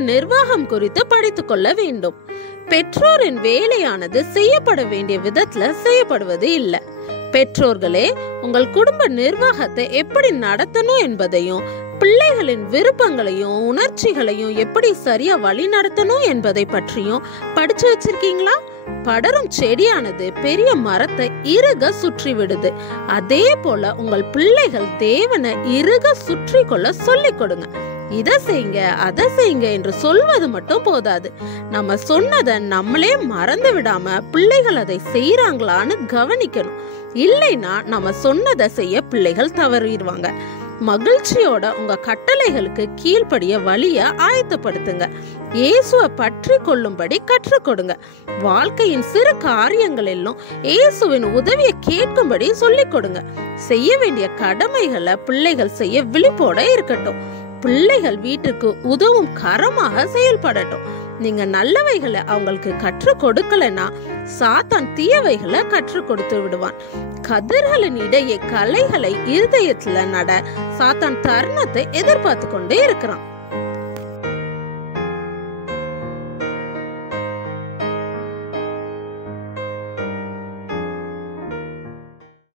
நிர்வாகம் குறித்து படித்துக் கொள்ள வேண்டும். பெற்றோரின் வேலையானது செய்யப்பட வேண்டிய விதத்துல செய்யப்படுவது இல்லை. பெற்றோர்களே, உங்கள் குடும்ப நிர்வாகத்தை எப்படி நடத்தணும் என்பதையும், பிள்ளைகளின் விருப்பங்களையும் உணர்ச்சிகளையும் எப்படி சரியா வழி நடத்தணும் என்பதை பற்றியும் படிச்சு வச்சிருக்கீங்களா? படரும் செடியானது பெரிய மரத்தை இறுக சுற்றி விடுது. அதே போல உங்கள் பிள்ளைகள் தேவனை இறுக சுற்றி கொள்ள சொல்லிக் கொடுங்க. இதை செய்யுங்க, அதை செய்யுங்க என்று சொல்வது மட்டும் போதாது. நம்ம சொன்னதை நம்மளே மறந்து விடாம பிள்ளைகள் அதை செய்யறாங்களான்னு கவனிக்கணும். இல்லைன்னா நம்ம சொன்னதை செய்ய பிள்ளைகள் தவறிடுவாங்க. மகிழ்ச்சியோட உங்க கட்டளைகளுக்கு கீழ்ப்படிய வழிய ஆயத்தப்படுத்துங்க. இயேசுவை பற்றி கொள்ளும்படி கற்றுக் கொடுங்க. வாழ்க்கையின் சிறு காரியங்களிலும் இயேசுவின் உதவியை கேட்கும்படி சொல்லிக் கொடுங்க. செய்ய வேண்டிய கடமைகளை பிள்ளைகள் செய்ய விழிப்போட இருக்கட்டும். பிள்ளைகள் வீட்டுக்கு உதவும் கரமாக செயல்படட்டும். நீங்க நல்லவைகளை அவங்களுக்கு கற்றுக் கொடுக்கலன்னா சாத்தான் தீயவைகளை கற்றுக் கொடுத்து விடுவான். கதிர்களின் இடையே கலைகளை இருதயத்துல நட சாத்தான் தருணத்தை எதிர்பார்த்து கொண்டே இருக்கிறான்.